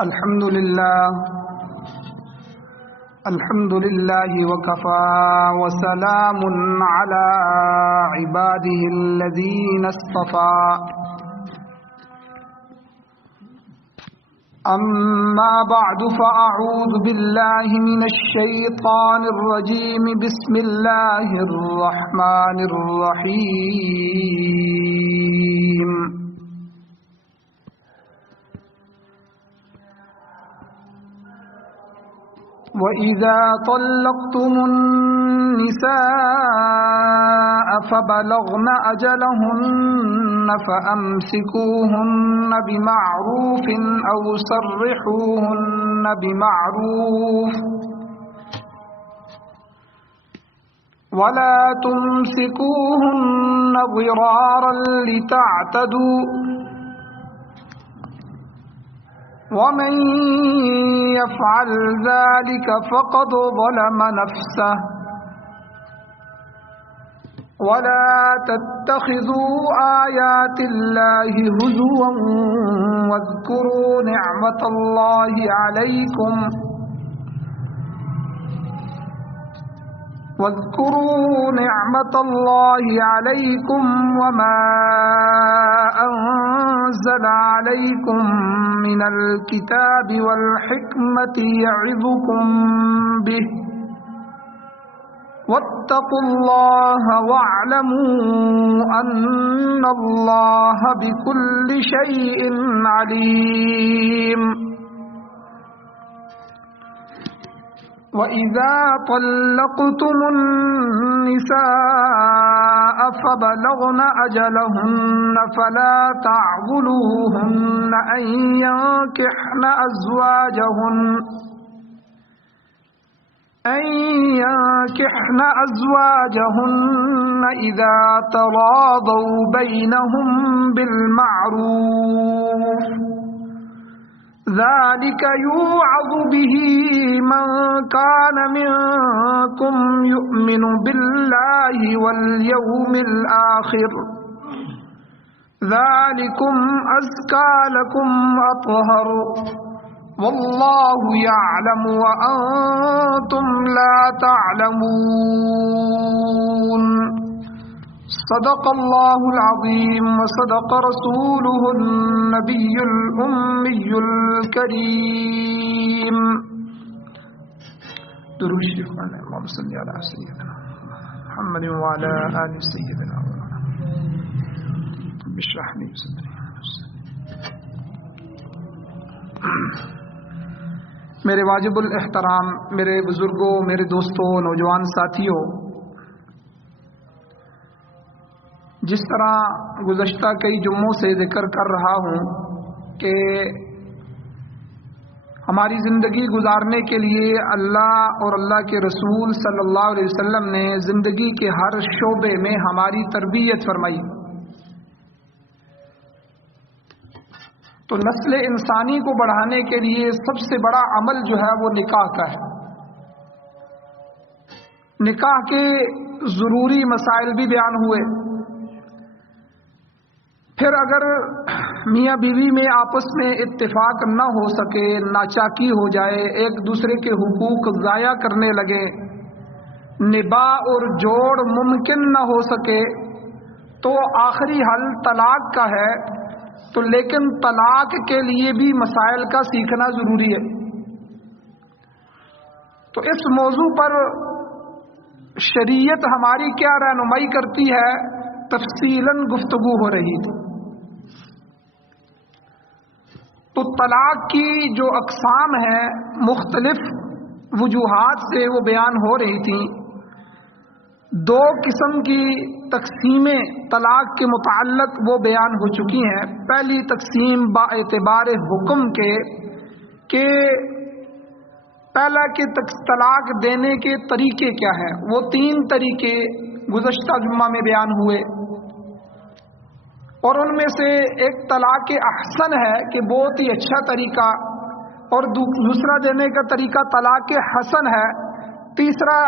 الحمد لله وكفى وسلام على عباده الذين اصطفى أما بعد فأعوذ بالله من الشيطان الرجيم بسم الله الرحمن الرحيم وَإِذَا طَلَّقْتُمُ النِّسَاءَ فَبَلَغْنَ أَجَلَهُنَّ فَأَمْسِكُوهُنَّ بِمَعْرُوفٍ أَوْ سَرِّحُوهُنَّ بِمَعْرُوفٍ وَلَا تُمْسِكُوهُنَّ ضِرَارًا لِتَعْتَدُوا ومن يفعل ذلك فقد ظلم نفسه ولا تتخذوا آيات الله هزوا واذكروا نعمة الله عليكم وما أنزل عليكم من الكتاب والحكمة يعظكم به واتقوا الله واعلموا أن الله بكل شيء عليم وَإِذَا طَلَّقْتُمُ النِّسَاءَ فَبَلَغْنَ أَجَلَهُنَّ فَلَا تَعْضُلُوهُنَّ أَن يَنكِحْنَ أَزْوَاجَهُنَّ إِذَا تَرَاضَوْا بَيْنَهُم بِالْمَعْرُوفِ ذلك يوعظ به من كان منكم يؤمن بالله واليوم الآخر ذلكم أزكى لكم وأطهر والله يعلم وأنتم لا تعلمون صدق الله العظيم وصدق رسوله النبي الأمي الكريم درود شریف پڑھیں اللهم صل على سيدنا محمد وعلى آل سيدنا رب اشرح لي صدري میرے واجب الاحترام میرے بزرگوں، میرے دوستوں، نوجوان ساتھیوں، جس طرح گزشتہ کئی جمعوں سے ذکر کر رہا ہوں کہ ہماری زندگی گزارنے کے لیے اللہ اور اللہ کے رسول صلی اللہ علیہ وسلم نے زندگی کے ہر شعبے میں ہماری تربیت فرمائی، تو نسل انسانی کو بڑھانے کے لیے سب سے بڑا عمل جو ہے وہ نکاح کا ہے۔ نکاح کے ضروری مسائل بھی بیان ہوئے، پھر اگر میاں بیوی میں آپس میں اتفاق نہ ہو سکے، ناچاکی ہو جائے، ایک دوسرے کے حقوق ضائع کرنے لگے، نباہ اور جوڑ ممکن نہ ہو سکے، تو آخری حل طلاق کا ہے۔ تو لیکن طلاق کے لیے بھی مسائل کا سیکھنا ضروری ہے۔ تو اس موضوع پر شریعت ہماری کیا رہنمائی کرتی ہے، تفصیلاً گفتگو ہو رہی تھی۔ تو طلاق کی جو اقسام ہیں مختلف وجوہات سے وہ بیان ہو رہی تھیں۔ دو قسم کی تقسیمیں طلاق کے متعلق وہ بیان ہو چکی ہیں۔ پہلی تقسیم با اعتبار حکم کے کہ پہلا کہ طلاق دینے کے طریقے کیا ہیں، وہ 3 طریقے گزشتہ جمعہ میں بیان ہوئے، اور ان میں سے ایک طلاق احسن ہے کہ بہت ہی اچھا طریقہ، اور دوسرا دینے کا طریقہ طلاق حسن ہے، تیسرا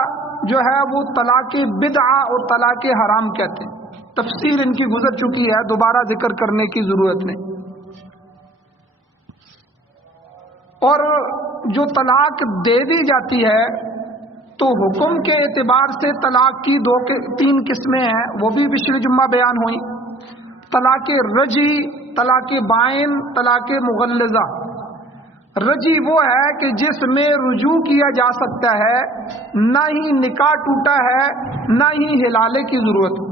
جو ہے وہ طلاق بدعہ اور طلاق حرام کہتے ہیں۔ تفسیر ان کی گزر چکی ہے، دوبارہ ذکر کرنے کی ضرورت نہیں۔ اور جو طلاق دے دی جاتی ہے تو حکم کے اعتبار سے طلاق کی تین قسمیں ہیں، وہ بھی پچھلے جمعہ بیان ہوئی۔ طلاق رجی، طلاق بائن، طلاق مغلظہ۔ رجی وہ ہے کہ جس میں رجوع کیا جا سکتا ہے، نہ ہی نکاح ٹوٹا ہے نہ ہی حلالے کی ضرورت۔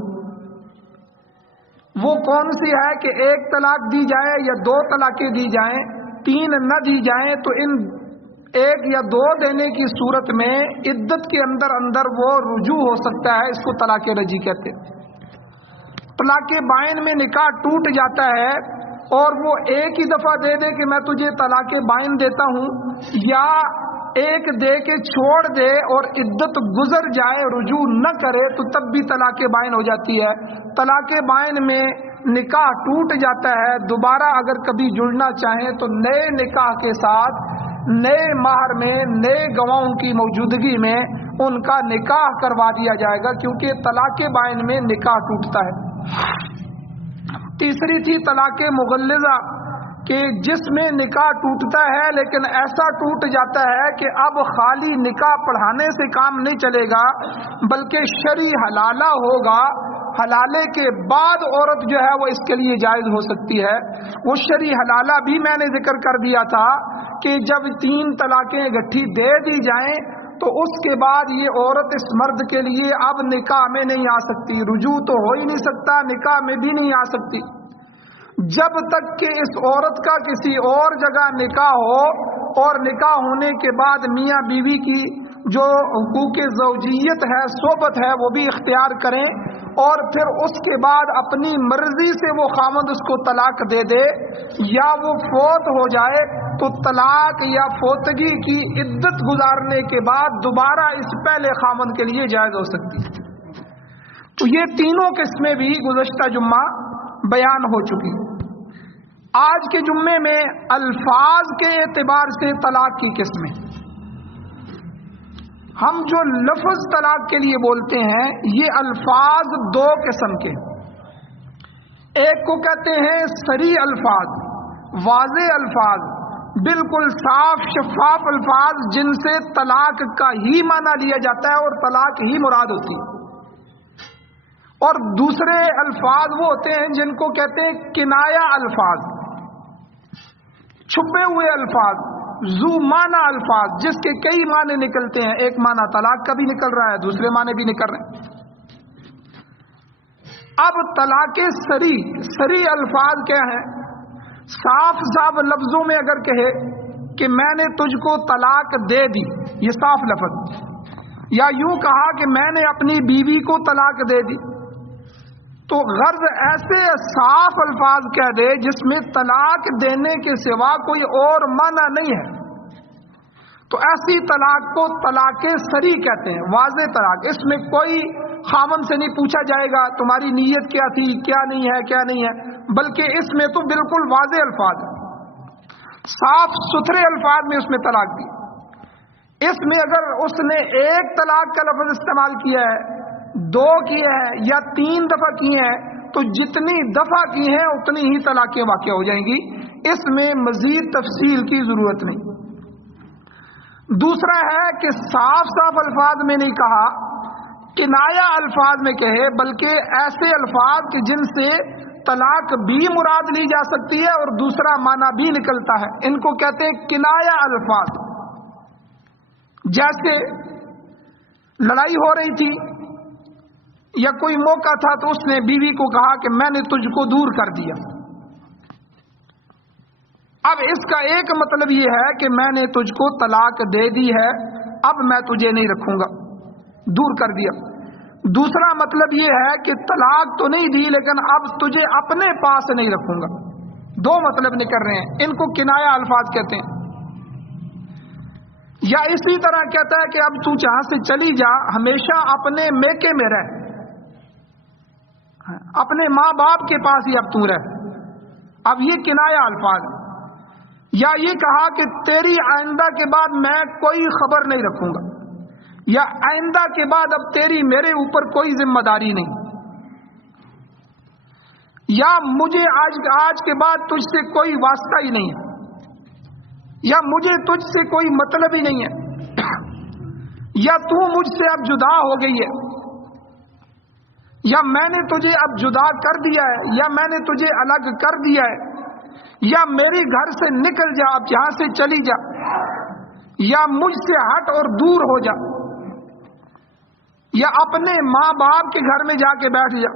وہ کون سی ہے کہ ایک طلاق دی جائے یا دو طلاقیں دی جائیں، تین نہ دی جائیں، تو ان ایک یا دو دینے کی صورت میں عدت کے اندر اندر وہ رجوع ہو سکتا ہے، اس کو طلاق رجی کہتے ہیں۔ طلاق بائن میں نکاح ٹوٹ جاتا ہے اور وہ ایک ہی دفعہ دے دے کہ میں تجھے طلاق بائن دیتا ہوں، یا ایک دے کے چھوڑ دے اور عدت گزر جائے رجوع نہ کرے، تو تب بھی طلاق بائن ہو جاتی ہے۔ طلاق بائن میں نکاح ٹوٹ جاتا ہے، دوبارہ اگر کبھی جڑنا چاہیں تو نئے نکاح کے ساتھ نئے مہر میں نئے گواہوں کی موجودگی میں ان کا نکاح کروا دیا جائے گا، کیونکہ طلاق بائن میں نکاح ٹوٹتا ہے۔ تیسری تھی طلاق مغلظہ، کہ جس میں نکاح ٹوٹتا ہے لیکن ایسا ٹوٹ جاتا ہے کہ اب خالی نکاح پڑھانے سے کام نہیں چلے گا، بلکہ شرعی حلالہ ہوگا۔ حلالے کے بعد عورت جو ہے وہ اس کے لیے جائز ہو سکتی ہے۔ وہ شرعی حلالہ بھی میں نے ذکر کر دیا تھا کہ جب 3 طلاقیں اکٹھی دے دی جائیں تو اس کے بعد یہ عورت اس مرد کے لیے اب نکاح میں نہیں آ سکتی، رجوع تو ہو ہی نہیں سکتا، نکاح میں بھی نہیں آ سکتی جب تک کہ اس عورت کا کسی اور جگہ نکاح ہو، اور نکاح ہونے کے بعد میاں بیوی کی جو حقوق زوجیت ہے، صحبت ہے، وہ بھی اختیار کریں، اور پھر اس کے بعد اپنی مرضی سے وہ خامند اس کو طلاق دے دے، یا وہ فوت ہو جائے تو طلاق یا فوتگی کی عدت گزارنے کے بعد دوبارہ اس پہلے خامند کے لیے جائز ہو سکتی ہے۔ تو یہ تینوں قسمیں بھی گزشتہ جمعہ بیان ہو چکی۔ آج کے جمعے میں الفاظ کے اعتبار سے طلاق کی قسمیں، ہم جو لفظ طلاق کے لیے بولتے ہیں یہ الفاظ 2 قسم کے، ایک کو کہتے ہیں صریح الفاظ، واضح الفاظ، بالکل صاف شفاف الفاظ جن سے طلاق کا ہی معنی لیا جاتا ہے اور طلاق ہی مراد ہوتی ہے، اور دوسرے الفاظ وہ ہوتے ہیں جن کو کہتے ہیں کنایہ الفاظ، چھپے ہوئے الفاظ، ذو معنی الفاظ، جس کے کئی معنی نکلتے ہیں، ایک معنی طلاق کا بھی نکل رہا ہے، دوسرے معنی بھی نکل رہے ہیں۔ اب طلاق صریح الفاظ کیا ہیں؟ صاف صاف لفظوں میں اگر کہے کہ میں نے تجھ کو طلاق دے دی، یہ صاف لفظ، یا یوں کہا کہ میں نے اپنی بیوی کو طلاق دے دی، تو غرض ایسے صاف الفاظ کہہ دے جس میں طلاق دینے کے سوا کوئی اور معنی نہیں ہے، تو ایسی طلاق کو طلاق صریح کہتے ہیں، واضح طلاق۔ اس میں کوئی خامن سے نہیں پوچھا جائے گا تمہاری نیت کیا تھی، کیا نہیں ہے، بلکہ اس میں تو بالکل واضح الفاظ، صاف ستھرے الفاظ میں اس میں طلاق دی۔ اس میں اگر اس نے ایک طلاق کا لفظ استعمال کیا ہے، 2 کیے ہیں یا 3 دفعہ کیے ہیں، تو جتنی دفعہ کی ہیں اتنی ہی طلاقیں واقع ہو جائیں گی، اس میں مزید تفصیل کی ضرورت نہیں۔ دوسرا ہے کہ صاف الفاظ میں نہیں کہا، کنایہ الفاظ میں کہے، بلکہ ایسے الفاظ کہ جن سے طلاق بھی مراد لی جا سکتی ہے اور دوسرا معنی بھی نکلتا ہے، ان کو کہتے ہیں کنایہ الفاظ۔ جیسے لڑائی ہو رہی تھی یا کوئی موقع تھا تو اس نے بیوی کو کہا کہ میں نے تجھ کو دور کر دیا۔ اب اس کا ایک مطلب یہ ہے کہ میں نے تجھ کو طلاق دے دی ہے، اب میں تجھے نہیں رکھوں گا، دور کر دیا۔ دوسرا مطلب یہ ہے کہ طلاق تو نہیں دی لیکن اب تجھے اپنے پاس نہیں رکھوں گا۔ 2 مطلب نکل رہے ہیں، ان کو کنایہ الفاظ کہتے ہیں۔ یا اسی طرح کہتا ہے کہ اب تو جہاں سے چلی جا، ہمیشہ اپنے میکے میں رہ، اپنے ماں باپ کے پاس ہی اب تو رہ، اب یہ کنایہ الفاظ۔ یا یہ کہا کہ تیری آئندہ کے بعد میں کوئی خبر نہیں رکھوں گا، یا آئندہ کے بعد اب تیری میرے اوپر کوئی ذمہ داری نہیں، یا مجھے آج کے بعد تجھ سے کوئی واسطہ ہی نہیں ہے۔ یا مجھے تجھ سے کوئی مطلب ہی نہیں ہے، یا تو مجھ سے اب جدا ہو گئی ہے، یا میں نے تجھے اب جدا کر دیا ہے، یا میں نے تجھے الگ کر دیا ہے، یا میرے گھر سے نکل جا، اب یہاں سے چلی جا، یا مجھ سے ہٹ اور دور ہو جا، یا اپنے ماں باپ کے گھر میں جا کے بیٹھ جا۔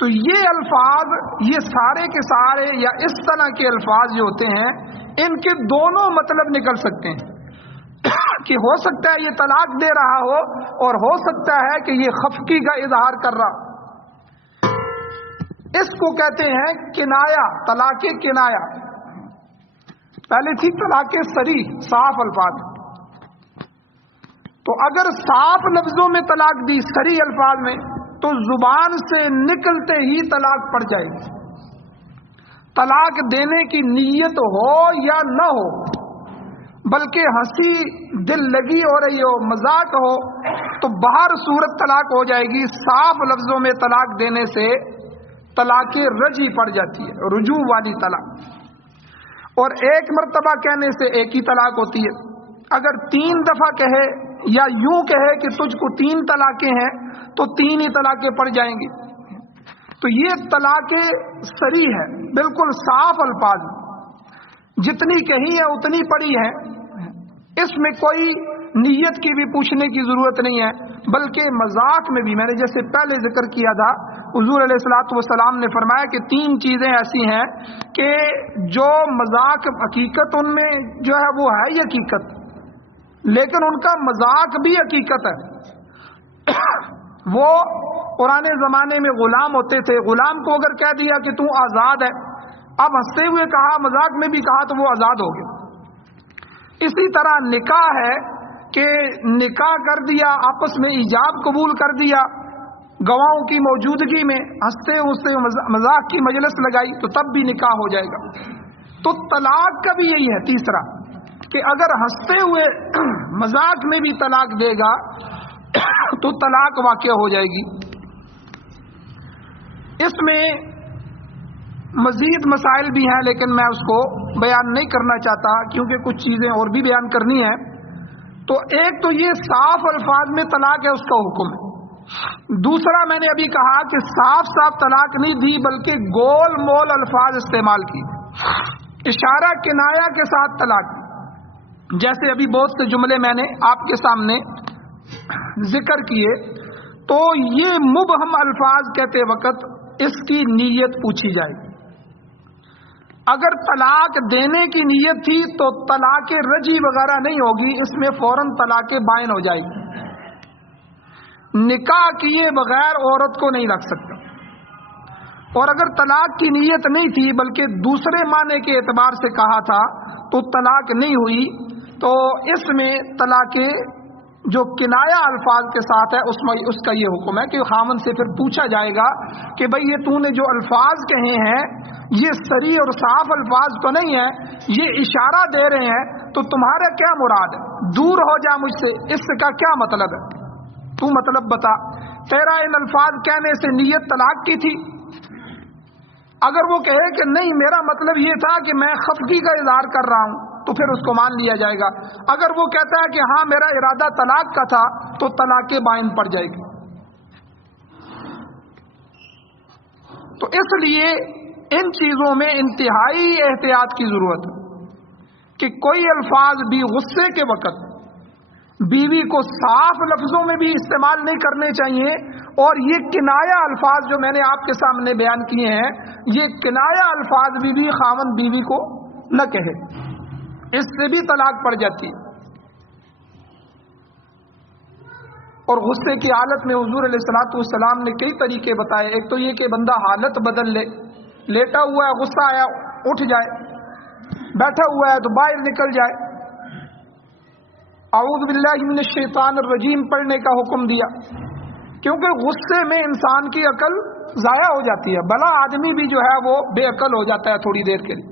تو یہ الفاظ، یہ سارے کے سارے یا اس طرح کے الفاظ جو ہوتے ہیں، ان کے دونوں مطلب نکل سکتے ہیں کہ ہو سکتا ہے یہ طلاق دے رہا ہو، اور ہو سکتا ہے کہ یہ خفقی کا اظہار کر رہا۔ اس کو کہتے ہیں کنایا، طلاق کنایا۔ پہلے تھی طلاق صریح، صاف الفاظ۔ تو اگر صاف لفظوں میں طلاق دی، صریح الفاظ میں، تو زبان سے نکلتے ہی طلاق پڑ جائے گی، طلاق دینے کی نیت ہو یا نہ ہو، بلکہ ہنسی دل لگی ہو رہی ہو، مذاق ہو، تو باہر صورت طلاق ہو جائے گی۔ صاف لفظوں میں طلاق دینے سے طلاق رجعی پڑ جاتی ہے، رجوع والی طلاق۔ اور ایک مرتبہ کہنے سے ایک ہی طلاق ہوتی ہے۔ اگر 3 دفعہ کہے یا یوں کہے کہ تجھ کو 3 طلاقیں ہیں، تو 3 ہی طلاقیں پڑ جائیں گی۔ تو یہ طلاق صریح ہے، بالکل صاف الفاظ، جتنی کہی ہے اتنی پڑی ہے، اس میں کوئی نیت کی بھی پوچھنے کی ضرورت نہیں ہے، بلکہ مذاق میں بھی، میں نے جیسے پہلے ذکر کیا تھا، حضور علیہ الصلوۃ والسلام نے فرمایا کہ 3 چیزیں ایسی ہیں کہ جو مذاق حقیقت ان میں جو ہے وہ ہے ہی حقیقت، لیکن ان کا مذاق بھی حقیقت ہے۔ وہ پرانے زمانے میں غلام ہوتے تھے، غلام کو اگر کہہ دیا کہ تو آزاد ہے، اب ہنستے ہوئے کہا، مذاق میں بھی کہا، تو وہ آزاد ہو گئے۔ اسی طرح نکاح ہے کہ نکاح کر دیا، آپس میں ایجاب قبول کر دیا، گواہوں کی موجودگی میں ہنستے ہنستے مذاق کی مجلس لگائی، تو تب بھی نکاح ہو جائے گا۔ تو طلاق کا بھی یہی ہے تیسرا، کہ اگر ہنستے ہوئے مذاق میں بھی طلاق دے گا تو طلاق واقع ہو جائے گی۔ اس میں مزید مسائل بھی ہیں، لیکن میں اس کو بیان نہیں کرنا چاہتا کیونکہ کچھ چیزیں اور بھی بیان کرنی ہیں۔ تو ایک تو یہ صاف الفاظ میں طلاق ہے، اس کا حکم ہے۔ دوسرا میں نے ابھی کہا کہ صاف صاف طلاق نہیں دی، بلکہ گول مول الفاظ استعمال کی، اشارہ کنایا کے ساتھ طلاق دی۔ جیسے ابھی بہت سے جملے میں نے آپ کے سامنے ذکر کیے، تو یہ مبہم الفاظ کہتے وقت اس کی نیت پوچھی جائے گی۔ اگر طلاق دینے کی نیت تھی تو طلاق رجعی وغیرہ نہیں ہوگی، اس میں فوراً طلاق بائن ہو جائے گی۔ نکاح کیے بغیر عورت کو نہیں رکھ سکتا، اور اگر طلاق کی نیت نہیں تھی بلکہ دوسرے معنی کے اعتبار سے کہا تھا تو طلاق نہیں ہوئی، تو اس میں طلاق جو کنایا الفاظ کے ساتھ ہے اس کا یہ حکم ہے کہ خاوند سے پھر پوچھا جائے گا کہ بھئی یہ تو نے جو الفاظ کہے ہیں یہ صریح اور صاف الفاظ تو نہیں ہے، یہ اشارہ دے رہے ہیں، تو تمہارا کیا مراد ہے؟ دور ہو جا مجھ سے، اس کا کیا مطلب ہے؟ تو مطلب بتا، تیرا ان الفاظ کہنے سے نیت طلاق کی تھی؟ اگر وہ کہے کہ نہیں میرا مطلب یہ تھا کہ میں خفگی کا اظہار کر رہا ہوں، تو پھر اس کو مان لیا جائے گا۔ اگر وہ کہتا ہے کہ ہاں میرا ارادہ طلاق کا تھا، تو طلاق بائن پڑ جائے گی۔ تو اس لیے ان چیزوں میں انتہائی احتیاط کی ضرورت ہے کہ کوئی الفاظ بھی غصے کے وقت بیوی کو صاف لفظوں میں بھی استعمال نہیں کرنے چاہیے، اور یہ کنایا الفاظ جو میں نے آپ کے سامنے بیان کیے ہیں، یہ کنایا الفاظ بھی خاوند بیوی کو نہ کہے، اس سے بھی طلاق پڑ جاتی ہے۔ اور غصے کی حالت میں حضور علیہ الصلوۃ والسلام نے کئی طریقے بتائے۔ ایک تو یہ کہ بندہ حالت بدل لے، لیٹا ہوا ہے غصہ آیا اٹھ جائے، بیٹھا ہوا ہے تو باہر نکل جائے، اعوذ باللہ من الشیطان الرجیم پڑھنے کا حکم دیا، کیونکہ غصے میں انسان کی عقل ضائع ہو جاتی ہے۔ بھلا آدمی بھی جو ہے وہ بے عقل ہو جاتا ہے تھوڑی دیر کے لیے،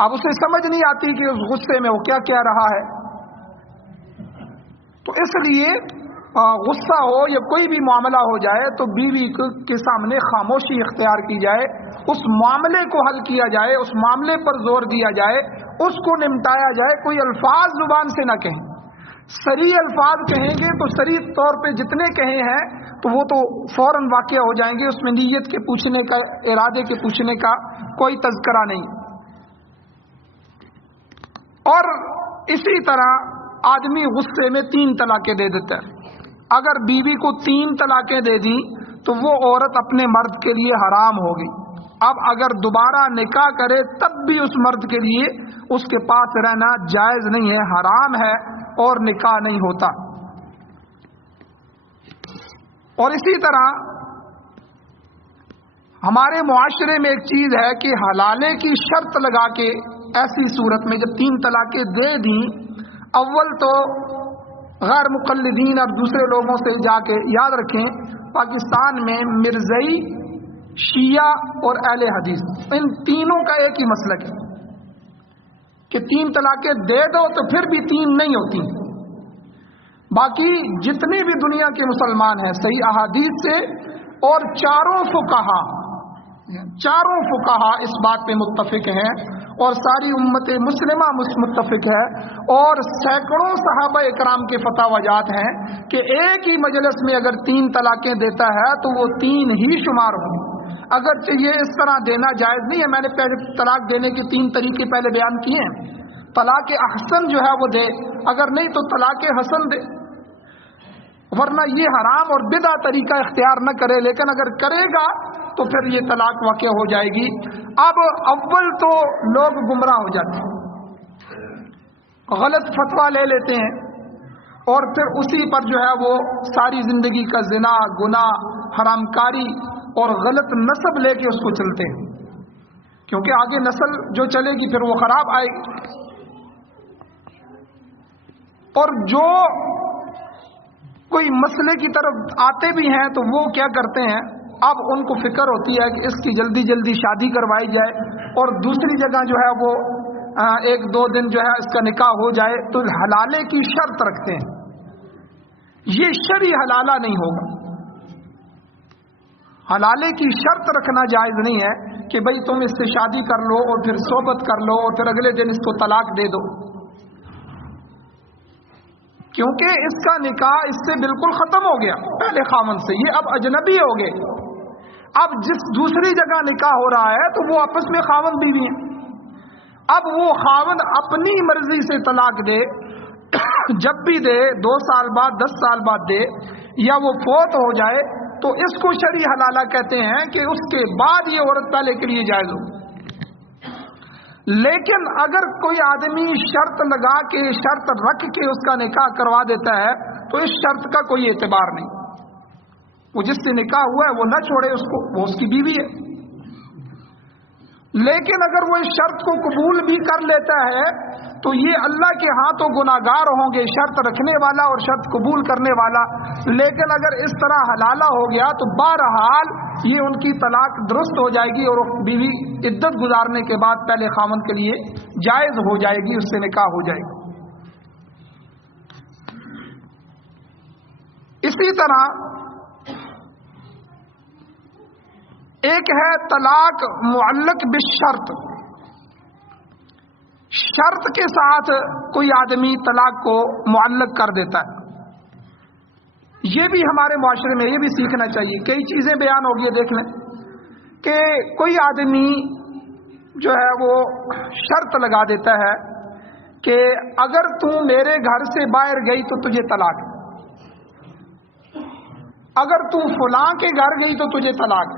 اب اسے سمجھ نہیں آتی کہ اس غصے میں وہ کیا کہہ رہا ہے۔ تو اس لیے غصہ ہو یا کوئی بھی معاملہ ہو جائے تو بیوی کے سامنے خاموشی اختیار کی جائے، اس معاملے کو حل کیا جائے، اس معاملے پر زور دیا جائے، اس کو نمٹایا جائے. کوئی الفاظ زبان سے نہ کہیں. صریح الفاظ کہیں گے تو صریح طور پہ جتنے کہے ہیں تو وہ تو فوراً واقع ہو جائیں گے، اس میں نیت کے پوچھنے کا، ارادے کے پوچھنے کا کوئی تذکرہ نہیں. اور اسی طرح آدمی غصے میں 3 طلاقیں دے دیتا ہے. اگر بیوی کو 3 طلاقیں دے دی تو وہ عورت اپنے مرد کے لیے حرام ہوگی. اب اگر دوبارہ نکاح کرے تب بھی اس مرد کے لیے اس کے پاس رہنا جائز نہیں ہے، حرام ہے اور نکاح نہیں ہوتا. اور اسی طرح ہمارے معاشرے میں ایک چیز ہے کہ حلالے کی شرط لگا کے ایسی صورت میں جب 3 طلاقیں دے دیں، اول تو غیر مقلدین اور دوسرے لوگوں سے جا کے یاد رکھیں، پاکستان میں مرزئی، شیعہ اور اہل حدیث ان تینوں کا ایک ہی مسلک ہے کہ 3 طلاقیں دے دو تو پھر بھی 3 نہیں ہوتی. باقی جتنے بھی دنیا کے مسلمان ہیں صحیح احادیث سے، اور چاروں فقہا اس بات پہ متفق ہیں، اور ساری امت مسلمہ متفق ہے، اور سینکڑوں صحابہ اکرام کے فتاوی جات ہیں کہ ایک ہی مجلس میں اگر 3 طلاقیں دیتا ہے تو وہ 3 ہی شمار ہوں. اگرچہ یہ اس طرح دینا جائز نہیں ہے، میں نے پہلے طلاق دینے کے 3 طریقے پہلے بیان کیے ہیں. طلاق احسن جو ہے وہ دے، اگر نہیں تو طلاق حسن دے، ورنہ یہ حرام اور بدعہ طریقہ اختیار نہ کرے. لیکن اگر کرے گا تو پھر یہ طلاق واقع ہو جائے گی. اب اول تو لوگ گمراہ ہو جاتے ہیں، غلط فتویٰ لے لیتے ہیں، اور پھر اسی پر جو ہے وہ ساری زندگی کا زنا، گناہ، حرام کاری اور غلط نسب لے کے اس کو چلتے ہیں، کیونکہ آگے نسل جو چلے گی پھر وہ خراب آئے گی. اور جو کوئی مسئلے کی طرف آتے بھی ہیں تو وہ کیا کرتے ہیں، اب ان کو فکر ہوتی ہے کہ اس کی جلدی جلدی شادی کروائی جائے اور دوسری جگہ جو ہے وہ 1-2 دن جو ہے اس کا نکاح ہو جائے، تو حلالے کی شرط رکھتے ہیں. یہ شرعی حلالہ نہیں ہوگا. حلالے کی شرط رکھنا جائز نہیں ہے کہ بھئی تم اس سے شادی کر لو اور پھر صحبت کر لو اور پھر اگلے دن اس کو طلاق دے دو، کیونکہ اس کا نکاح اس سے بالکل ختم ہو گیا پہلے خاوند سے. یہ اب اجنبی ہو گئے. اب جس دوسری جگہ نکاح ہو رہا ہے تو وہ آپس میں خاوند بیوی ہیں. اب وہ خاوند اپنی مرضی سے طلاق دے، جب بھی دے، 2 سال بعد، 10 سال بعد دے، یا وہ فوت ہو جائے، تو اس کو شرعی حلالہ کہتے ہیں کہ اس کے بعد یہ عورت پہلے کے لیے جائز ہو. لیکن اگر کوئی آدمی شرط لگا کے، شرط رکھ کے اس کا نکاح کروا دیتا ہے تو اس شرط کا کوئی اعتبار نہیں. وہ جس سے نکاح ہوا ہے وہ نہ چھوڑے اس کو، وہ اس کی بیوی ہے. لیکن اگر وہ اس شرط کو قبول بھی کر لیتا ہے تو یہ اللہ کے ہاں تو گناہگار ہوں گے، شرط رکھنے والا اور شرط قبول کرنے والا. لیکن اگر اس طرح حلالہ ہو گیا تو بہرحال یہ ان کی طلاق درست ہو جائے گی اور بیوی عدت گزارنے کے بعد پہلے خاوند کے لیے جائز ہو جائے گی، اس سے نکاح ہو جائے گی. اسی طرح ایک ہے طلاق معلق بالشرط. شرط کے ساتھ کوئی آدمی طلاق کو معلق کر دیتا ہے. یہ بھی ہمارے معاشرے میں یہ بھی سیکھنا چاہیے. کئی چیزیں بیان ہوگی، دیکھ لیں کہ کوئی آدمی جو ہے وہ شرط لگا دیتا ہے کہ اگر تو میرے گھر سے باہر گئی تو تجھے طلاق، اگر تو فلاں کے گھر گئی تو تجھے طلاق،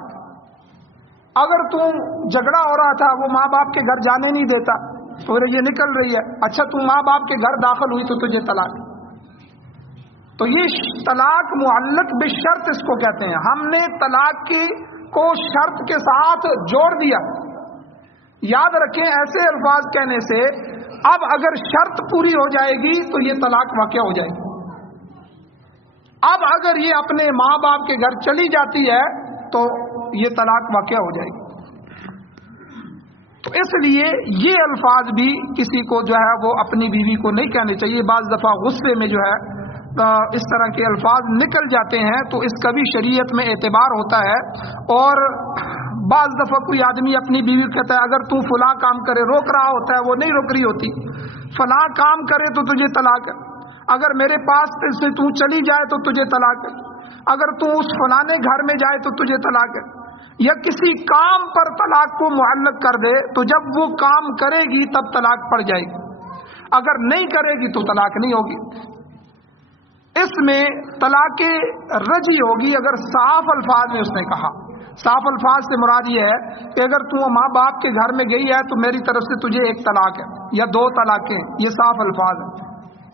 اگر تم جھگڑا ہو رہا تھا وہ ماں باپ کے گھر جانے نہیں دیتا تو یہ نکل رہی ہے، اچھا تم ماں باپ کے گھر داخل ہوئی تو تجھے طلاق. تو یہ طلاق معلق بشرط اس کو کہتے ہیں. ہم نے طلاق کو شرط کے ساتھ جوڑ دیا. یاد رکھیں ایسے الفاظ کہنے سے اب اگر شرط پوری ہو جائے گی تو یہ طلاق واقع ہو جائے گی. اب اگر یہ اپنے ماں باپ کے گھر چلی جاتی ہے تو یہ طلاق واقع ہو جائے گی. تو اس لیے یہ الفاظ بھی کسی کو جو ہے وہ اپنی بیوی کو نہیں کہنے چاہیے. بعض دفعہ غصے میں جو ہے اس طرح کے الفاظ نکل جاتے ہیں تو اس کا بھی شریعت میں اعتبار ہوتا ہے. اور بعض دفعہ کوئی آدمی اپنی بیوی کو کہتا ہے اگر تو فلاں کام کرے، روک رہا ہوتا ہے، وہ نہیں روک رہی ہوتی، فلاں کام کرے تو تجھے طلاق ہے، اگر میرے پاس سے تو چلی جائے تو تجھے طلاق ہے، اگر تو اس فلانے گھر میں جائے تو تجھے طلاق ہے، یا کسی کام پر طلاق کو معلق کر دے تو جب وہ کام کرے گی تب طلاق پڑ جائے گی، اگر نہیں کرے گی تو طلاق نہیں ہوگی. اس میں طلاق رجعی ہوگی اگر صاف الفاظ میں اس نے کہا. صاف الفاظ سے مراد یہ ہے کہ اگر تو ماں باپ کے گھر میں گئی ہے تو میری طرف سے تجھے ایک طلاق ہے یا 2 طلاقیں، یہ صاف الفاظ ہیں.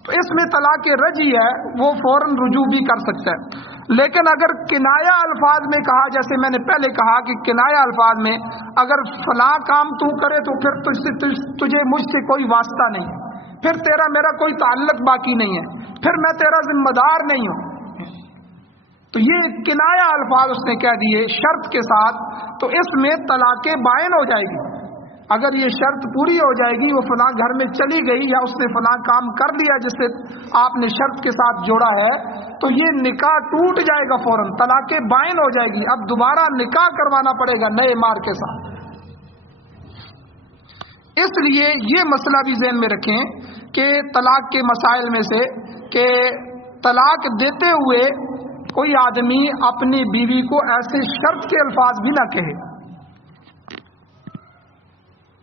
تو اس میں طلاق رجعی ہے، وہ فوراً رجوع بھی کر سکتا ہے. لیکن اگر کنایا الفاظ میں کہا، جیسے میں نے پہلے کہا کہ کنایا الفاظ میں اگر فلاں کام تو کرے تو پھر تجھے مجھ سے کوئی واسطہ نہیں ہے، پھر تیرا میرا کوئی تعلق باقی نہیں ہے، پھر میں تیرا ذمہ دار نہیں ہوں، تو یہ کنایا الفاظ اس نے کہہ دیے شرط کے ساتھ، تو اس میں طلاق بائن ہو جائے گی. اگر یہ شرط پوری ہو جائے گی، وہ فلاں گھر میں چلی گئی یا اس نے فلاں کام کر لیا جس سے آپ نے شرط کے ساتھ جوڑا ہے، تو یہ نکاح ٹوٹ جائے گا فوراً، طلاق بائن ہو جائے گی. اب دوبارہ نکاح کروانا پڑے گا نئے مہر کے ساتھ. اس لیے یہ مسئلہ بھی ذہن میں رکھیں کہ طلاق کے مسائل میں سے کہ طلاق دیتے ہوئے کوئی آدمی اپنی بیوی کو ایسے شرط کے الفاظ بھی نہ کہے.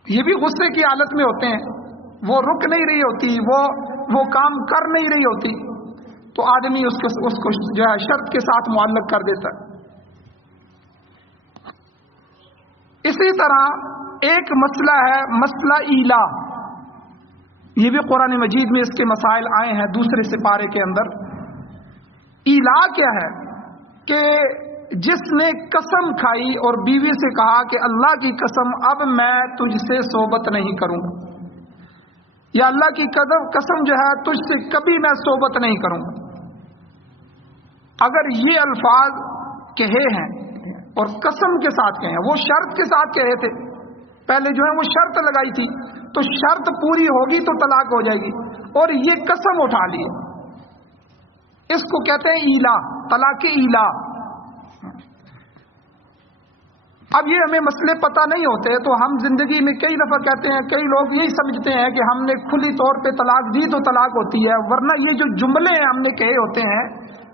یہ بھی غصے کی حالت میں ہوتے ہیں، وہ رک نہیں رہی ہوتی، وہ کام کر نہیں رہی ہوتی، تو آدمی اس کو جو ہے شرط کے ساتھ معلق کر دیتا ہے. اسی طرح ایک مسئلہ ہے مسئلہ ایلا. یہ بھی قرآن مجید میں اس کے مسائل آئے ہیں دوسرے سپارے کے اندر. ایلا کیا ہے کہ جس نے قسم کھائی اور بیوی سے کہا کہ اللہ کی قسم اب میں تجھ سے صحبت نہیں کروں گا، یا اللہ کی قسم جو ہے تجھ سے کبھی میں صحبت نہیں کروں گا. اگر یہ الفاظ کہے ہیں اور قسم کے ساتھ کہے ہیں، وہ شرط کے ساتھ کہے تھے پہلے جو ہے وہ شرط لگائی تھی، تو شرط پوری ہوگی تو طلاق ہو جائے گی، اور یہ قسم اٹھا لی، اس کو کہتے ہیں ایلا، طلاق ایلا. اب یہ ہمیں مسئلے پتہ نہیں ہوتے تو ہم زندگی میں کئی دفعہ کہتے ہیں، کئی لوگ یہی سمجھتے ہیں کہ ہم نے کھلی طور پہ طلاق دی تو طلاق ہوتی ہے، ورنہ یہ جو جملے ہم نے کہے ہوتے ہیں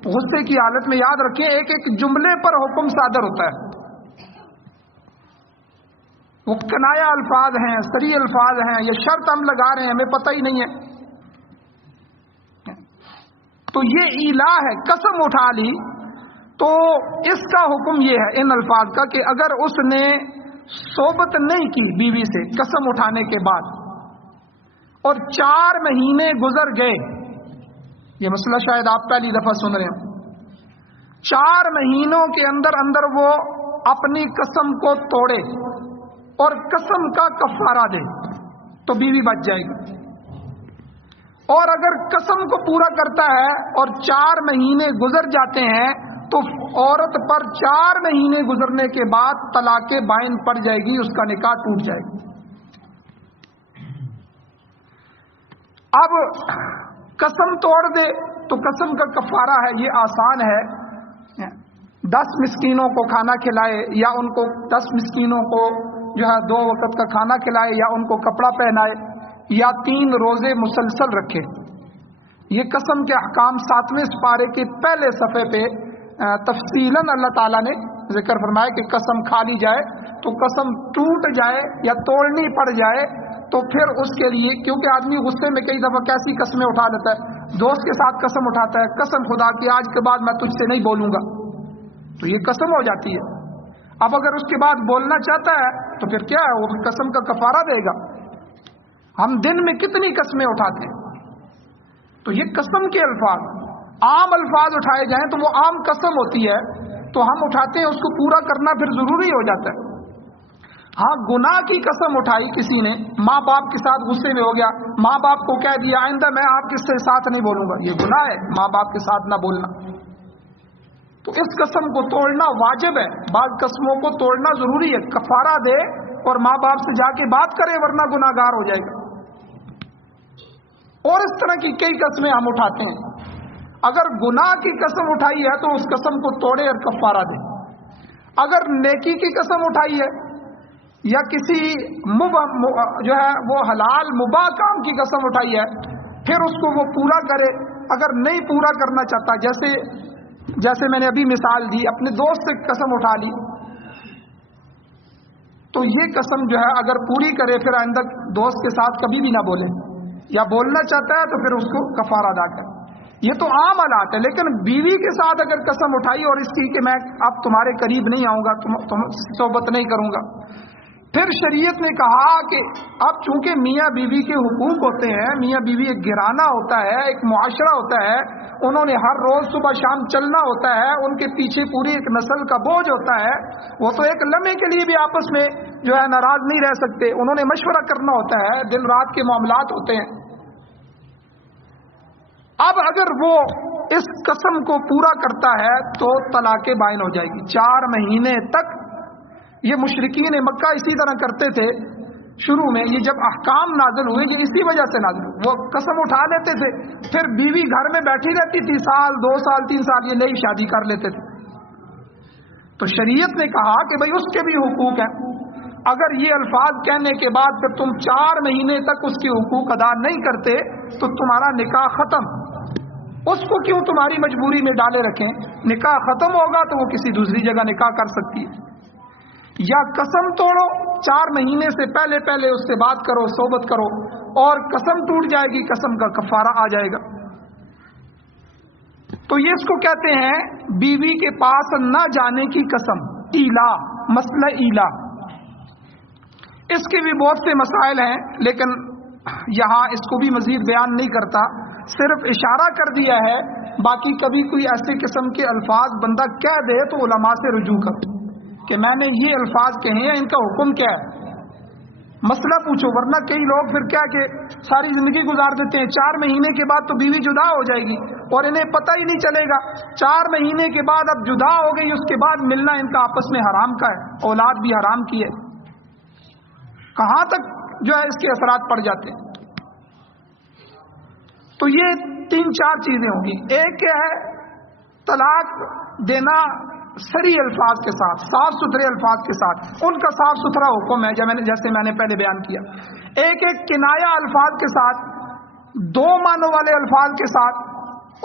غصے کی حالت میں، یاد رکھیں ایک ایک جملے پر حکم صادر ہوتا ہے. وہ کنایا الفاظ ہیں، صریح الفاظ ہیں، یہ شرط ہم لگا رہے ہیں، ہمیں پتہ ہی نہیں ہے. تو یہ ایلا ہے، قسم اٹھا لی. تو اس کا حکم یہ ہے ان الفاظ کا کہ اگر اس نے صحبت نہیں کی بیوی سے قسم اٹھانے کے بعد اور 4 مہینے گزر گئے، یہ مسئلہ شاید آپ پہلی دفعہ سن رہے ہوں، 4 مہینوں کے اندر اندر وہ اپنی قسم کو توڑے اور قسم کا کفارہ دے تو بیوی بچ جائے گی. اور اگر قسم کو پورا کرتا ہے اور 4 مہینے گزر جاتے ہیں تو عورت پر 4 مہینے گزرنے کے بعد طلاق بائن پڑ جائے گی، اس کا نکاح ٹوٹ جائے گا. اب قسم توڑ دے تو قسم کا کفارہ ہے، یہ آسان ہے، 10 مسکینوں کو کھانا کھلائے، یا ان کو 10 مسکینوں کو جو ہے 2 وقت کا کھانا کھلائے، یا ان کو کپڑا پہنائے، یا 3 روزے مسلسل رکھے. یہ قسم کے احکام 7ویں سپارے کے پہلے صفحے پہ تفصیلاً اللہ تعالیٰ نے ذکر فرمایا کہ قسم کھا لی جائے تو قسم ٹوٹ جائے یا توڑنی پڑ جائے تو پھر اس کے لیے، کیونکہ آدمی غصے میں کئی دفعہ کیسی قسمیں اٹھا لیتا ہے، دوست کے ساتھ قسم اٹھاتا ہے، قسم خدا کی آج کے بعد میں تجھ سے نہیں بولوں گا، تو یہ قسم ہو جاتی ہے. اب اگر اس کے بعد بولنا چاہتا ہے تو پھر کیا ہے، وہ قسم کا کفارہ دے گا. ہم دن میں کتنی قسمیں اٹھاتے ہیں، تو یہ قسم کے الفاظ عام الفاظ اٹھائے جائیں تو وہ عام قسم ہوتی ہے، تو ہم اٹھاتے ہیں، اس کو پورا کرنا پھر ضروری ہو جاتا ہے. ہاں گناہ کی قسم اٹھائی کسی نے، ماں باپ کے ساتھ غصے میں ہو گیا، ماں باپ کو کہہ دیا آئندہ میں آپ کے ساتھ نہیں بولوں گا، یہ گناہ ہے ماں باپ کے ساتھ نہ بولنا. تو اس قسم کو توڑنا واجب ہے، بعض قسموں کو توڑنا ضروری ہے، کفارہ دے اور ماں باپ سے جا کے بات کرے ورنہ گناہگار ہو جائے گا. اور اس طرح کی کئی قسمیں ہم اٹھاتے ہیں. اگر گناہ کی قسم اٹھائی ہے تو اس قسم کو توڑے اور کفارہ دے. اگر نیکی کی قسم اٹھائی ہے یا کسی جو ہے وہ حلال مباح کام کی قسم اٹھائی ہے پھر اس کو وہ پورا کرے. اگر نہیں پورا کرنا چاہتا، جیسے میں نے ابھی مثال دی، اپنے دوست سے قسم اٹھا لی، تو یہ قسم جو ہے اگر پوری کرے پھر آئندہ دوست کے ساتھ کبھی بھی نہ بولے، یا بولنا چاہتا ہے تو پھر اس کو کفارہ ادا کرے. یہ تو عام حالات ہے. لیکن بیوی کے ساتھ اگر قسم اٹھائی اور اس کی کہ میں اب تمہارے قریب نہیں آؤں گا، تم صحبت نہیں کروں گا، پھر شریعت نے کہا کہ اب چونکہ میاں بیوی کے حقوق ہوتے ہیں، میاں بیوی ایک گھرانہ ہوتا ہے، ایک معاشرہ ہوتا ہے، انہوں نے ہر روز صبح شام چلنا ہوتا ہے، ان کے پیچھے پوری ایک نسل کا بوجھ ہوتا ہے، وہ تو ایک لمحے کے لیے بھی آپس میں جو ہے ناراض نہیں رہ سکتے، انہوں نے مشورہ کرنا ہوتا ہے، دن رات کے معاملات ہوتے ہیں. اب اگر وہ اس قسم کو پورا کرتا ہے تو طلاق بائن ہو جائے گی. 4 مہینے تک یہ مشرکین مکہ اسی طرح کرتے تھے شروع میں. یہ جب احکام نازل ہوئے یہ اسی وجہ سے نازل ہوئے. وہ قسم اٹھا لیتے تھے، پھر بیوی گھر میں بیٹھی رہتی تھی، سال 2 سال 3 سال یہ نئی شادی کر لیتے تھے. تو شریعت نے کہا کہ بھئی اس کے بھی حقوق ہیں. اگر یہ الفاظ کہنے کے بعد پھر تم 4 مہینے تک اس کے حقوق ادا نہیں کرتے تو تمہارا نکاح ختم. اس کو کیوں تمہاری مجبوری میں ڈالے رکھیں؟ نکاح ختم ہوگا تو وہ کسی دوسری جگہ نکاح کر سکتی ہے. یا قسم توڑو، 4 مہینے سے پہلے اس سے بات کرو، صحبت کرو، اور قسم ٹوٹ جائے گی، قسم کا کفارہ آ جائے گا. تو یہ اس کو کہتے ہیں بیوی کے پاس نہ جانے کی قسم، ایلا، مسئلہ ایلا. اس کے بھی بہت سے مسائل ہیں لیکن یہاں اس کو بھی مزید بیان نہیں کرتا، صرف اشارہ کر دیا ہے. باقی کبھی کوئی ایسے قسم کے الفاظ بندہ کہہ دے تو علماء سے رجوع کرو کہ میں نے یہ الفاظ کہے ہیں، ان کا حکم کیا ہے، مسئلہ پوچھو. ورنہ کئی لوگ پھر کیا کہ ساری زندگی گزار دیتے ہیں، 4 مہینے کے بعد تو بیوی جدا ہو جائے گی اور انہیں پتہ ہی نہیں چلے گا. 4 مہینے کے بعد اب جدا ہو گئی، اس کے بعد ملنا ان کا آپس میں حرام کا ہے، اولاد بھی حرام کی ہے. کہاں تک جو ہے اس کے اثرات پڑ جاتے ہیں. تو یہ 3-4 چیزیں ہوں گی. ایک کیا ہے، طلاق دینا سری الفاظ کے ساتھ، صاف ستھرے الفاظ کے ساتھ، ان کا صاف ستھرا حکم ہے جیسے میں نے پہلے بیان کیا. ایک کنایا الفاظ کے ساتھ، 2 معنوں والے الفاظ کے ساتھ،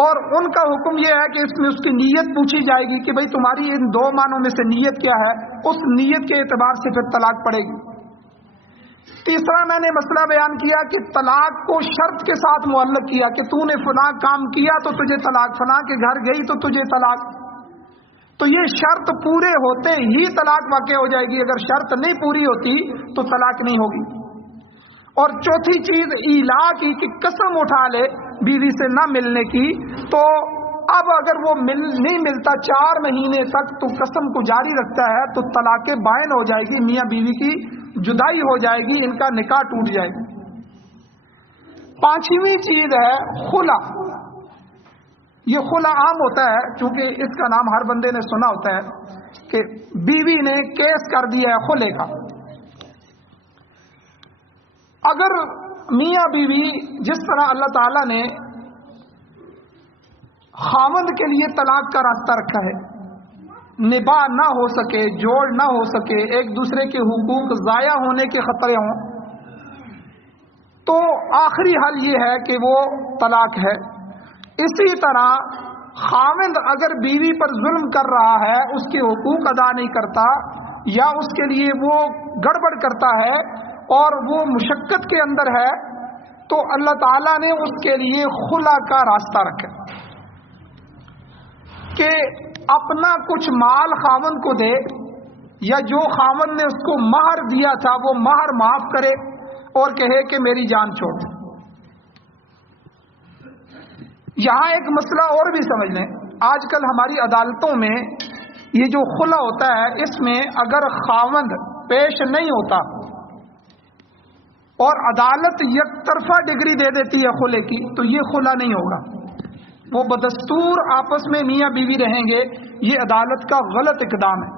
اور ان کا حکم یہ ہے کہ اس میں اس کی نیت پوچھی جائے گی کہ بھئی تمہاری ان 2 معنوں میں سے نیت کیا ہے، اس نیت کے اعتبار سے پھر طلاق پڑے گی. تیسرا میں نے مسئلہ بیان کیا کہ طلاق کو شرط کے ساتھ معلق کیا کہ تو نے فلاں کام کیا تو تجھے طلاق، فلاں کے گھر گئی تو تجھے طلاق. تو یہ شرط پورے ہوتے ہی طلاق واقع ہو جائے گی، اگر شرط نہیں پوری ہوتی تو طلاق نہیں ہوگی. اور چوتھی چیز ایلا کی کہ قسم اٹھا لے بیوی سے نہ ملنے کی، تو اب اگر وہ نہیں ملتا 4 مہینے تک تو قسم کو جاری رکھتا ہے تو طلاق بائن ہو جائے گی، میاں بیوی کی جدائی ہو جائے گی، ان کا نکاح ٹوٹ جائے گا. 5ویں چیز ہے خلا. یہ خلا عام ہوتا ہے چونکہ اس کا نام ہر بندے نے سنا ہوتا ہے کہ بیوی نے کیس کر دیا ہے خلے کا. اگر میاں بیوی جس طرح اللہ تعالی نے خاوند کے لیے طلاق کا راستہ رکھا ہے، نباہ نہ ہو سکے، جوڑ نہ ہو سکے، ایک دوسرے کے حقوق ضائع ہونے کے خطرے ہوں، تو آخری حل یہ ہے کہ وہ طلاق ہے. اسی طرح خاوند اگر بیوی پر ظلم کر رہا ہے، اس کے حقوق ادا نہیں کرتا یا اس کے لیے وہ گڑبڑ کرتا ہے اور وہ مشقت کے اندر ہے، تو اللہ تعالیٰ نے اس کے لیے خلا کا راستہ رکھا کہ اپنا کچھ مال خاوند کو دے، یا جو خاوند نے اس کو مہر دیا تھا وہ مہر معاف کرے اور کہے کہ میری جان چھوڑ. یہاں ایک مسئلہ اور بھی سمجھ لیں. آج کل ہماری عدالتوں میں یہ جو خلا ہوتا ہے، اس میں اگر خاوند پیش نہیں ہوتا اور عدالت یک طرفہ ڈگری دے دیتی ہے خلے کی، تو یہ خلا نہیں ہوگا. وہ بدستور آپس میں میاں بیوی رہیں گے. یہ عدالت کا غلط اقدام ہے.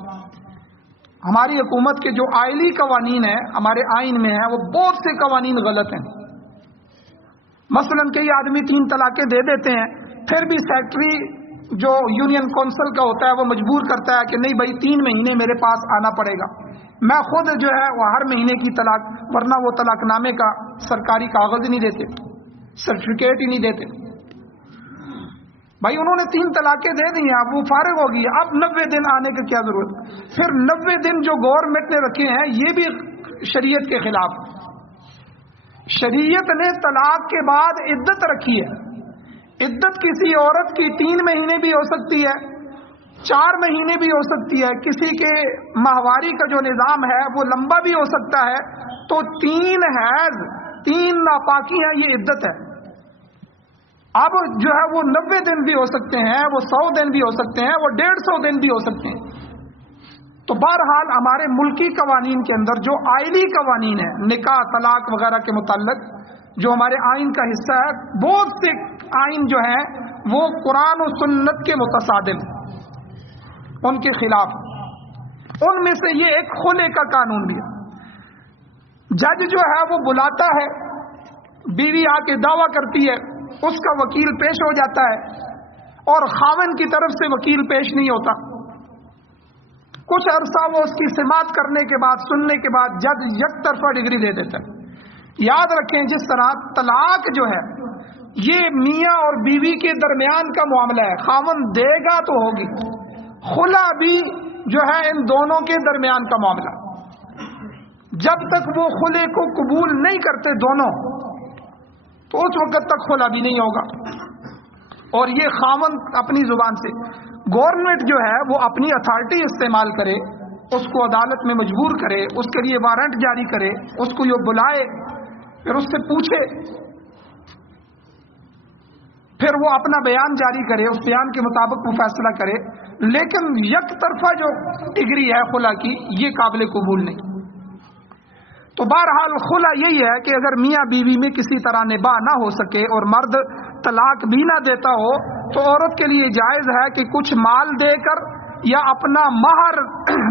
ہماری حکومت کے جو آئلی قوانین ہیں، ہمارے آئین میں ہیں، وہ بہت سے قوانین غلط ہیں. مثلا کئی آدمی 3 طلاقیں دے دیتے ہیں، پھر بھی سیکٹری جو یونین کونسل کا ہوتا ہے وہ مجبور کرتا ہے کہ نہیں بھائی 3 مہینے میرے پاس آنا پڑے گا، میں خود جو ہے وہ ہر مہینے کی طلاق، ورنہ وہ طلاق نامے کا سرکاری کاغذ ہی نہیں دیتے، سرٹیفکیٹ ہی نہیں دیتے. بھائی انہوں نے 3 طلاقیں دے دی ہیں، اب وہ فارغ ہوگی، اب 90 دن آنے کی کیا ضرورت؟ پھر 90 دن جو گورنمنٹ نے رکھے ہیں یہ بھی شریعت کے خلاف. شریعت نے طلاق کے بعد عدت رکھی ہے. عدت کسی عورت کی 3 مہینے بھی ہو سکتی ہے، 4 مہینے بھی ہو سکتی ہے، کسی کے ماہواری کا جو نظام ہے وہ لمبا بھی ہو سکتا ہے. تو 3 حیض 3 ناپاکیاں یہ عدت ہے. اب جو ہے وہ 90 دن بھی ہو سکتے ہیں، وہ 100 دن بھی ہو سکتے ہیں، وہ 150 دن بھی ہو سکتے ہیں. تو بہرحال ہمارے ملکی قوانین کے اندر جو آئلی قوانین ہیں نکاح طلاق وغیرہ کے متعلق جو ہمارے آئین کا حصہ ہے، بہت سے آئین جو ہیں وہ قرآن و سنت کے متصادم، ان کے خلاف. ان میں سے یہ ایک خلع کا قانون بھی ہے. جج جو ہے وہ بلاتا ہے، بیوی آ کے دعویٰ کرتی ہے، اس کا وکیل پیش ہو جاتا ہے اور خاوند کی طرف سے وکیل پیش نہیں ہوتا. کچھ عرصہ وہ اس کی سماعت کرنے کے بعد، سننے کے بعد جج یک طرفہ ڈگری دے دیتا ہے. یاد رکھیں جس طرح طلاق جو ہے یہ میاں اور بیوی کے درمیان کا معاملہ ہے، خاوند دے گا تو ہوگی. خلا بھی جو ہے ان دونوں کے درمیان کا معاملہ. جب تک وہ خلے کو قبول نہیں کرتے دونوں تو اس وقت تک خلا بھی نہیں ہوگا. اور یہ خاوند اپنی زبان سے، گورنمنٹ جو ہے وہ اپنی اتھارٹی استعمال کرے، اس کو عدالت میں مجبور کرے، اس کے لیے وارنٹ جاری کرے، اس کو یہ بلائے، پھر اس سے پوچھے، پھر وہ اپنا بیان جاری کرے، اس بیان کے مطابق وہ فیصلہ کرے. لیکن یک طرفہ جو ڈگری ہے خلا کی یہ قابل قبول نہیں. تو بہرحال خلا یہی ہے کہ اگر میاں بیوی میں کسی طرح نباہ نہ ہو سکے اور مرد طلاق بھی نہ دیتا ہو تو عورت کے لیے جائز ہے کہ کچھ مال دے کر یا اپنا مہر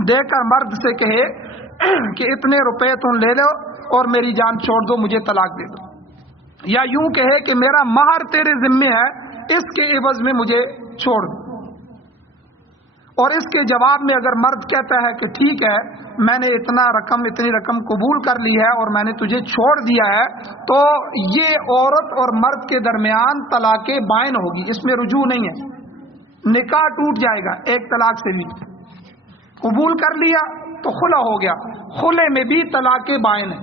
دے کر مرد سے کہے کہ اتنے روپے تم لے لو اور میری جان چھوڑ دو، مجھے طلاق دے دو. یا یوں کہے کہ میرا مہر تیرے ذمے ہے، اس کے عوض میں مجھے چھوڑ دو. اور اس کے جواب میں اگر مرد کہتا ہے کہ ٹھیک ہے میں نے اتنی رقم قبول کر لی ہے اور میں نے تجھے چھوڑ دیا ہے، تو یہ عورت اور مرد کے درمیان طلاق بائن ہوگی، اس میں رجوع نہیں ہے، نکاح ٹوٹ جائے گا. ایک طلاق سے بھی قبول کر لیا تو خلا ہو گیا. خلے میں بھی طلاق بائن ہے.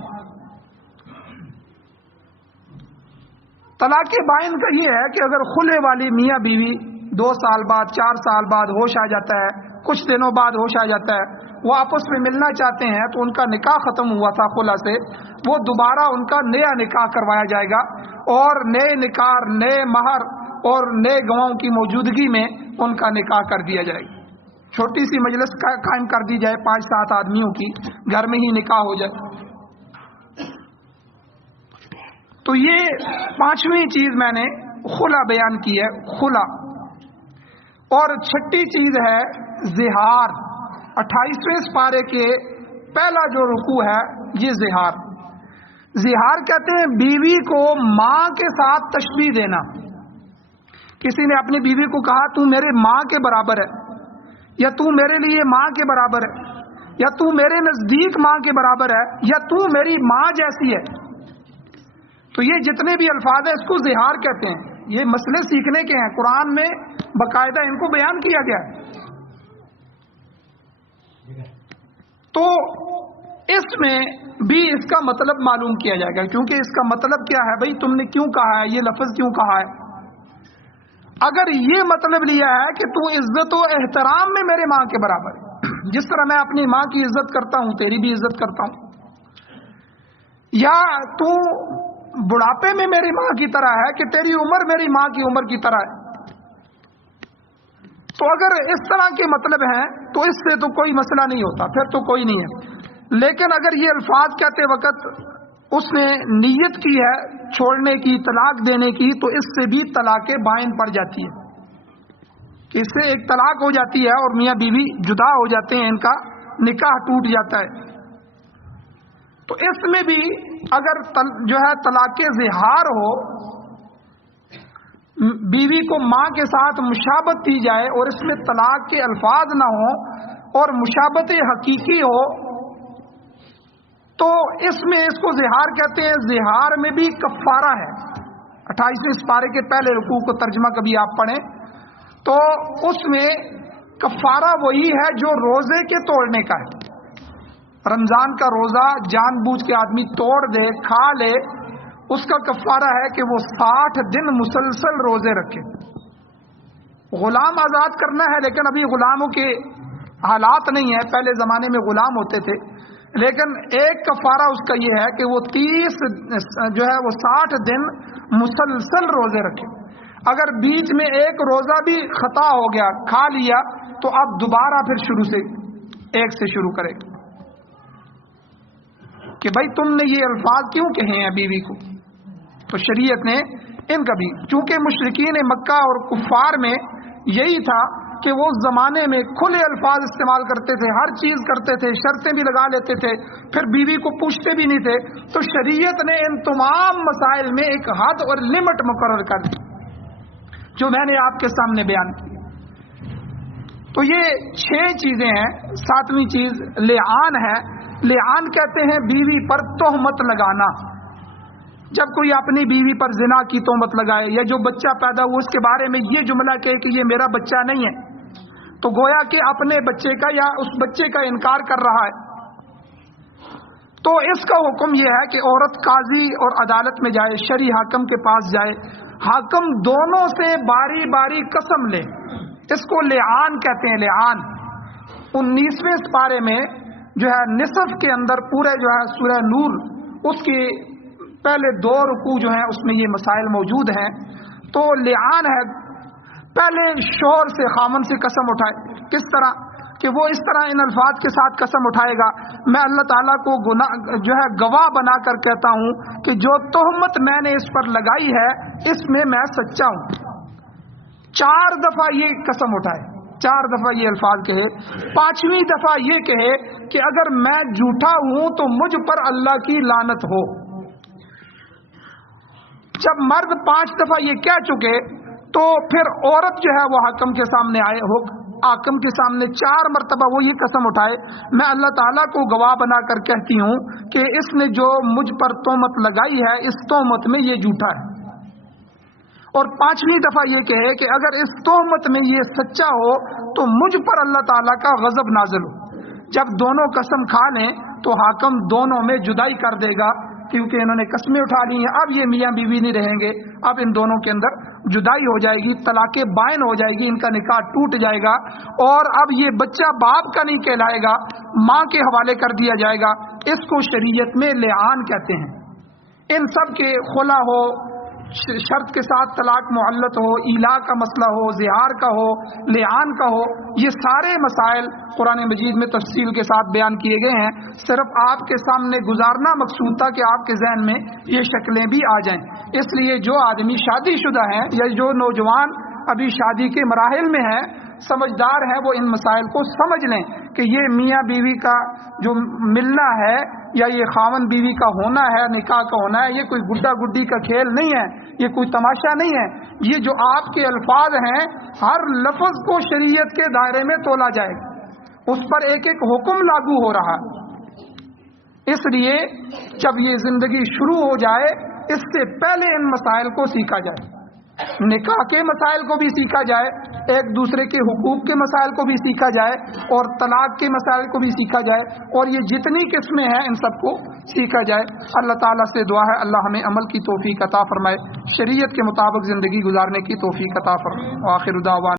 طلاق بائن کا یہ ہے کہ اگر خلے والی میاں بیوی 2 سال بعد 4 سال بعد ہوش آ جاتا ہے، کچھ دنوں بعد ہوش آ جاتا ہے، وہ آپس میں ملنا چاہتے ہیں تو ان کا نکاح ختم ہوا تھا خلا سے، وہ دوبارہ ان کا نیا نکاح کروایا جائے گا اور نئے نکاح، نئے مہر اور نئے گواہوں کی موجودگی میں ان کا نکاح کر دیا جائے گا. چھوٹی سی مجلس قائم کر دی جائے 5-7 آدمیوں کی، گھر میں ہی نکاح ہو جائے. تو یہ 5ویں چیز میں نے خلا بیان کی ہے، خلا. اور 6ٹھی چیز ہے زہار. 28ویں سپارے کے پہلا جو رکوع ہے یہ زہار. زہار کہتے ہیں بیوی کو ماں کے ساتھ تشبیہ دینا. کسی نے اپنی بیوی کو کہا تو میرے ماں کے برابر ہے، یا تو میرے لیے ماں کے برابر ہے، یا تو میرے نزدیک ماں کے برابر ہے، یا تو میری ماں جیسی ہے. تو یہ جتنے بھی الفاظ ہیں اس کو زہار کہتے ہیں. یہ مسئلے سیکھنے کے ہیں، قرآن میں باقاعدہ ان کو بیان کیا گیا ہے. تو اس میں بھی اس کا مطلب معلوم کیا جائے گا، کیونکہ اس کا مطلب کیا ہے بھائی تم نے کیوں کہا ہے، یہ لفظ کیوں کہا ہے. اگر یہ مطلب لیا ہے کہ تو عزت و احترام میں میرے ماں کے برابر ہے، جس طرح میں اپنی ماں کی عزت کرتا ہوں تیری بھی عزت کرتا ہوں، یا تو بڑھاپے میں میری ماں کی طرح ہے کہ تیری عمر میری ماں کی عمر کی طرح ہے، تو اگر اس طرح کے مطلب ہیں تو اس سے تو کوئی مسئلہ نہیں ہوتا، پھر تو کوئی نہیں ہے. لیکن اگر یہ الفاظ کہتے وقت اس نے نیت کی ہے چھوڑنے کی، طلاق دینے کی، تو اس سے بھی طلاق بائن پڑ جاتی ہے، کہ اس سے ایک طلاق ہو جاتی ہے اور میاں بیوی جدا ہو جاتے ہیں، ان کا نکاح ٹوٹ جاتا ہے. تو اس میں بھی اگر جو ہے طلاق زہار ہو، بیوی کو ماں کے ساتھ مشابہت دی جائے اور اس میں طلاق کے الفاظ نہ ہوں اور مشابہت حقیقی ہو، تو اس میں اس کو زہار کہتے ہیں۔ زہار میں بھی کفارہ ہے۔ 28ویں سپارے کے پہلے رکوع کو ترجمہ کبھی آپ پڑھیں تو اس میں کفارہ وہی ہے جو روزے کے توڑنے کا ہے۔ رمضان کا روزہ جان بوجھ کے آدمی توڑ دے، کھا لے، اس کا کفارہ ہے کہ وہ 60 دن مسلسل روزے رکھے۔ غلام آزاد کرنا ہے، لیکن ابھی غلاموں کے حالات نہیں ہیں، پہلے زمانے میں غلام ہوتے تھے، لیکن ایک کفارہ اس کا یہ ہے کہ وہ 60 دن مسلسل روزے رکھے۔ اگر بیچ میں ایک روزہ بھی خطا ہو گیا، کھا لیا، تو اب دوبارہ پھر شروع سے ایک سے شروع کرے کہ بھائی تم نے یہ الفاظ کیوں کہے ہیں بیوی کو؟ تو شریعت نے ان کا بھی، چونکہ مشرکین مکہ اور کفار میں یہی تھا کہ وہ اس زمانے میں کھلے الفاظ استعمال کرتے تھے، ہر چیز کرتے تھے، شرطیں بھی لگا لیتے تھے، پھر بیوی کو پوچھتے بھی نہیں تھے۔ تو شریعت نے ان تمام مسائل میں ایک حد اور لمٹ مقرر کر دی جو میں نے آپ کے سامنے بیان کی۔ تو یہ 6 چیزیں ہیں۔ 7ویں چیز لعان ہے۔ لعان کہتے ہیں بیوی پر تہمت لگانا۔ جب کوئی اپنی بیوی پر زنا کی تہمت لگائے، یا جو بچہ پیدا ہوا اس کے بارے میں یہ جملہ کہے کہ یہ میرا بچہ نہیں ہے، تو گویا کہ اپنے بچے کا یا اس بچے کا انکار کر رہا ہے۔ تو اس کا حکم یہ ہے کہ عورت قاضی اور عدالت میں جائے، شرعی حاکم کے پاس جائے، حاکم دونوں سے باری باری قسم لے۔ اس کو لعان کہتے ہیں۔ لعان 19ویں سپارے میں جو ہے نصف کے اندر پورے جو ہے سورہ نور اس کے پہلے 2 رکوع جو ہیں اس میں یہ مسائل موجود ہیں۔ تو لعان ہے پہلے شوہر سے، خامن سے قسم اٹھائے۔ کس طرح کہ وہ اس طرح ان الفاظ کے ساتھ قسم اٹھائے گا، میں اللہ تعالیٰ کو گواہ بنا کر کہتا ہوں کہ جو تہمت میں نے اس پر لگائی ہے اس میں میں سچا ہوں۔ 4 دفعہ یہ قسم اٹھائے، 4 دفعہ یہ الفاظ کہے، 5ویں دفعہ یہ کہے کہ اگر میں جھوٹا ہوں تو مجھ پر اللہ کی لعنت ہو۔ جب مرد 5 دفعہ یہ کہہ چکے تو پھر عورت جو ہے وہ حاکم کے سامنے آئے، حاکم کے سامنے 4 مرتبہ وہ یہ قسم اٹھائے، میں اللہ تعالیٰ کو گواہ بنا کر کہتی ہوں کہ اس نے جو مجھ پر تہمت لگائی ہے اس تہمت میں یہ جھوٹا ہے۔ اور 5ویں دفعہ یہ کہے کہ اگر اس تہمت میں یہ سچا ہو تو مجھ پر اللہ تعالیٰ کا غضب نازل ہو۔ جب دونوں قسم کھا لیں تو حاکم دونوں میں جدائی کر دے گا، کیونکہ انہوں نے قسمیں اٹھا لی ہیں، اب یہ میاں بیوی نہیں رہیں گے، اب ان دونوں کے اندر جدائی ہو جائے گی، طلاق بائن ہو جائے گی، ان کا نکاح ٹوٹ جائے گا، اور اب یہ بچہ باپ کا نہیں کہلائے گا، ماں کے حوالے کر دیا جائے گا۔ اس کو شریعت میں لعان کہتے ہیں۔ ان سب کے خلا ہو، شرط کے ساتھ طلاق معلت ہو، ایلا کا مسئلہ ہو، زہار کا ہو، لعان کا ہو، یہ سارے مسائل قرآن مجید میں تفصیل کے ساتھ بیان کیے گئے ہیں۔ صرف آپ کے سامنے گزارنا مقصود تھا کہ آپ کے ذہن میں یہ شکلیں بھی آ جائیں۔ اس لیے جو آدمی شادی شدہ ہیں یا جو نوجوان ابھی شادی کے مراحل میں ہیں، سمجھدار ہیں، وہ ان مسائل کو سمجھ لیں کہ یہ میاں بیوی کا جو ملنا ہے یا یہ خاوند بیوی کا ہونا ہے، نکاح کا ہونا ہے، یہ کوئی گڈا گڈی کا کھیل نہیں ہے، یہ کوئی تماشا نہیں ہے۔ یہ جو آپ کے الفاظ ہیں ہر لفظ کو شریعت کے دائرے میں تولا جائے گا، اس پر ایک ایک حکم لاگو ہو رہا ہے۔ اس لیے جب یہ زندگی شروع ہو جائے اس سے پہلے ان مسائل کو سیکھا جائے، نکاح کے مسائل کو بھی سیکھا جائے، ایک دوسرے کے حقوق کے مسائل کو بھی سیکھا جائے، اور طلاق کے مسائل کو بھی سیکھا جائے، اور یہ جتنی قسمیں ہیں ان سب کو سیکھا جائے۔ اللہ تعالیٰ سے دعا ہے اللہ ہمیں عمل کی توفیق عطا فرمائے، شریعت کے مطابق زندگی گزارنے کی توفیق عطا فرمائے۔ آخر دعوانا